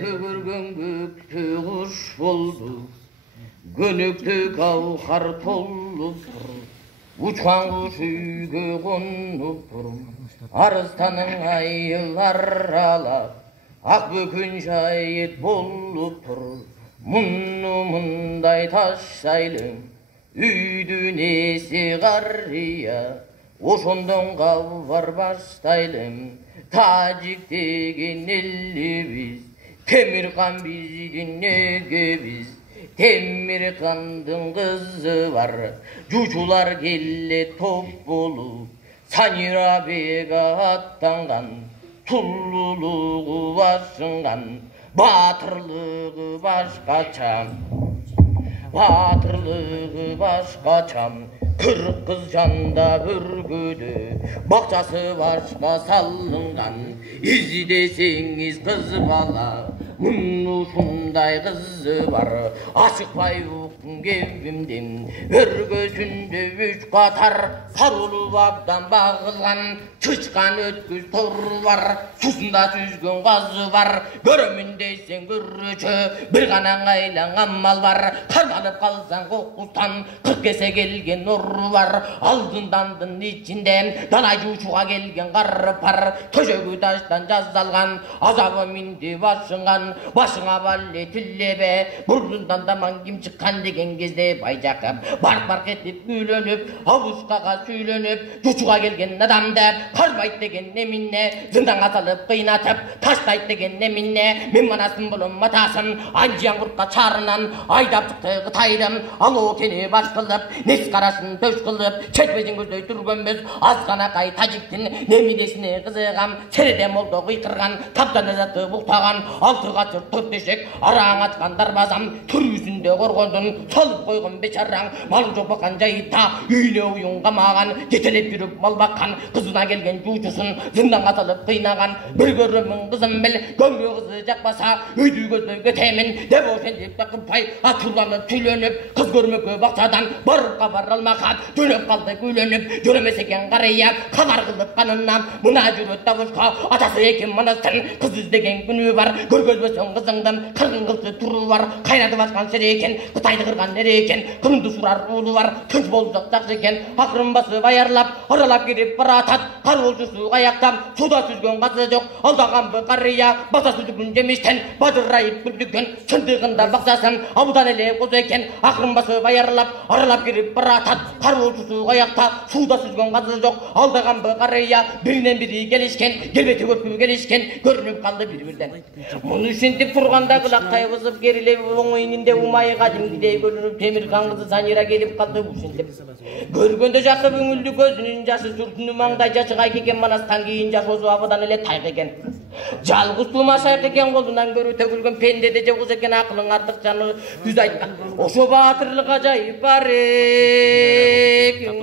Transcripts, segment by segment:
Bөгірген көкте құш болды, көнекте гауһар толып тұр. Ұшқан құш үйге қонып тұр, арыстаның айыл аралап, ақ бөкен жайыт болып тұр. Мұны мұндай ташайлым, үйді несі қария, ошондон бар баштайлым. Тажик деген элли биз, Темирхан биздин неге биз. Темирхандын кызы бар, жучулар келе топ болуп, Санира бега аттанган, туллулугу башынган, батырлыгы башкача, батырлыгы башкача. Кырк кыз жанда бүргөдө, бакчасы башка салынган. Издесеңиз кыз бала, муну ушундай кызы бар. Ашыкпай уктум кебимден, өргөсүндө үч катар сарылып абдан багылган. Чычкан өткүз тору бар, сусунда сүзгөн казы бар. Көрөмүн десең көрүүчү, бир гана айланган мал бар. Кармалып калсаң кокустан, кырк кесе келген бар, алдындандын ичинде дана жуучуга келген карып бар. Төшөгү таштан жасалган, азабы минди башыңган, башыңа балле тиллебе, бурнундан да маңгим чыккан деген кезде Байжакып барк этип күйлөнүп, абушкага сүйлөнүп, жуучуга келген адамды карбайт деген немине, зынданга салып кыйнатып, таштайт деген немине, мен манасын болом матасын, анжиян куртка чарынан айдап чыкты Кытайдын, алуу кени баш кылып, нес карасын төш кылып, четбежин көздөй түргөнбүз, азганакай тажиктин неминесине кызыгам, середе молдо кыйкырган, таптан азаты буктаган, алты качыр төрт эшек, араң аткан дарбазам, түрүүсүндө коргондун, салып койгон бечараң, малын жок баккан жайытта, үйүнө уюн камаган, жетелеп жүрүп мал баккан, кызына келген жуучусун зынданга салып кыйнаган, бір көрөмүн кызым бел, көңлү кызы жакпаса, үйдү көздөй кетемин, деп ошентип такынпай, атууланып түйлөнүп, кыз көрмөккө бакчадан барып бара алмакан, жөнөп калды күйлөнүп, жөрөмөс экен карыя, кабар кылып канынан, мына жүрөт табышка, атасы экен манастын, кыз издеген күнү бар, көргөзбөсөң кызыңдын, кыргын кылчы туру бар, кайнатып ачкан сере экен, Кытайды кырган нере экен, кымды сурар уулу бар, тынч болсок жакшы экен, акырын басып аярлап, аралап кирип баратат, кароолчусу каяктап, суда сүзгөн казы жок, алдаган карыя, баса сүзгүн жемиштен, бадырайып күлдүкөн, чындыгында бакчасын, абудан эле козу экен, акырын басып аярлап, аралап кирип баратат, кароолчусу каякта, суда сүзгөн казы жок, алдаган карыя, биринен бири келишкен, келбети көркү келишкен, көрүнүп калды бири-бирден. Муну ушинтип турганда кылактай бызып керилеп, оңойнунде умай кадимгидей көрүнүп, Темирхан кызы Санира келип калды ушинтип. Көргөндө жакып үңүлдү көзүнүн жашы сүртүнү маңдай жачыгай кийген манастан кийин жаш озу абыдан эле тайк экен. Жалгыз тума шайк экен, колунан көрүү төгүлгөн пендеде жогуз экен, акылың артык жаны күз айткан. Ошо баатырлык ажайып бар экен.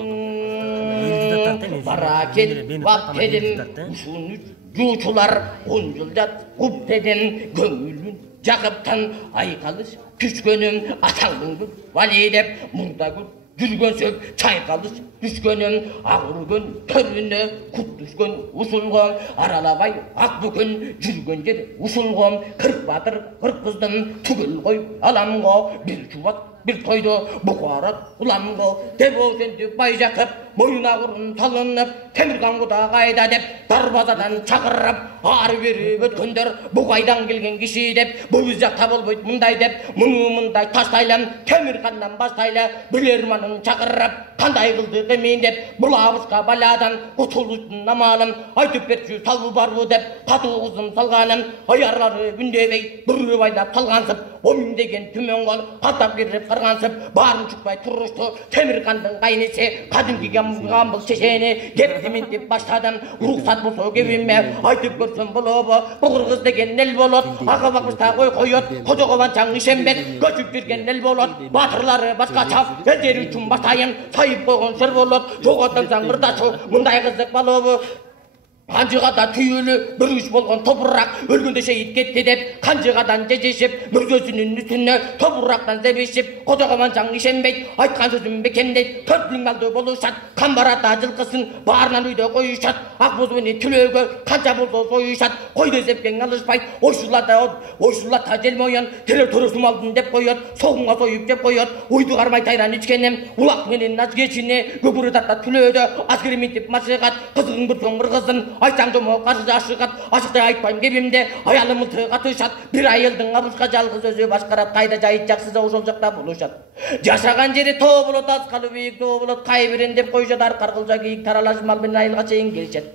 Бара келип бап дедим, ушуну жуучулар 10 жыл жатып дедим, көңүлүн жакыптан айкалыш түшкөнүм, атаңдын вали деп мурда жүргөн сөп чайкалыш түшкөнүм, агыргөн төрүнө кут түшкөн усулгом, аралабай ак бөкөн жүргөн жер усулгом, 40 батыр 40 кыздын түгел кой аламго, бир чубат бир тойдо букарат уламго, деп ошентип Байжакып моюна курун салынып, Темирхан куда кайда деп дарбазадан чакырып, ары бери өткөндөр бу кайдан келген киши деп, бу биз жакта болбойт мындай деп, муну мындай таштайлам, Темирхандан баштайлы, билерманын чакырып, кандай кылдык эмин деп, бул абыска баладан кутулуштун намалын айтып берчү салбы барбы деп, катуу кызым салганым, аярлары күндөбөй бүрүп айдап салгансып, 10 миң деген түмөн кол каттап кирип кыргансып, баарын чукпай турушту. Темирхандын кайнеси кадимки гамбыл шешени кепти минтип баштадым, уруксат болсо кебиме айтып көрсөм болобу, бу кыргыз деген эл болот, ага бакышта кой коет, кожого банчаң ишенбет, көчүп жүрген эл болот, батырлары башкача, элдери үчүн баштайын, сайып койгон сер болот, жоготсаң ырдачу, мындай кызык болобу. Қанжығада түйелі бір үш болған топырақ өлгенде шейіт кетті деп қанжығадан жежешіп мүргесінің үстіне топырақтан зебешіп қодағаман жаң ишенбейді айтқан сөзін бекемдейді 4 малды болушат қамбарата жылқысын барынан үйде қойышат ақбозбен түлеуге қанша болса сойышат қойды сепкен алышпайды ойшулата желмойын терер төресім алдын деп қойып соғымға сойып деп қойып ойды қармай тайран ішкенем улақ менен наз кешіне көбірі тата түледі аскери мектеп машығат қызығын бір соңғыр қызын айтсаң жомо қарсы ашығат ашықтай айтпайым кебемде аялы мылтыға тышат бір айылдың абысқа жалғыз өзі башқарат қайда жайыт жақсыз ошол жақта болушат жашаған жері тоо болот аскалы бийик тоо болот кай берен деп койушат аркар кылжа кийик таралаш мал менен айылга чейин келишет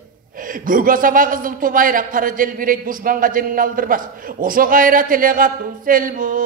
көк асаба кызыл ту байрактары желбирейт душманга жемин алдырбас ошо кайра теле катуу сел болот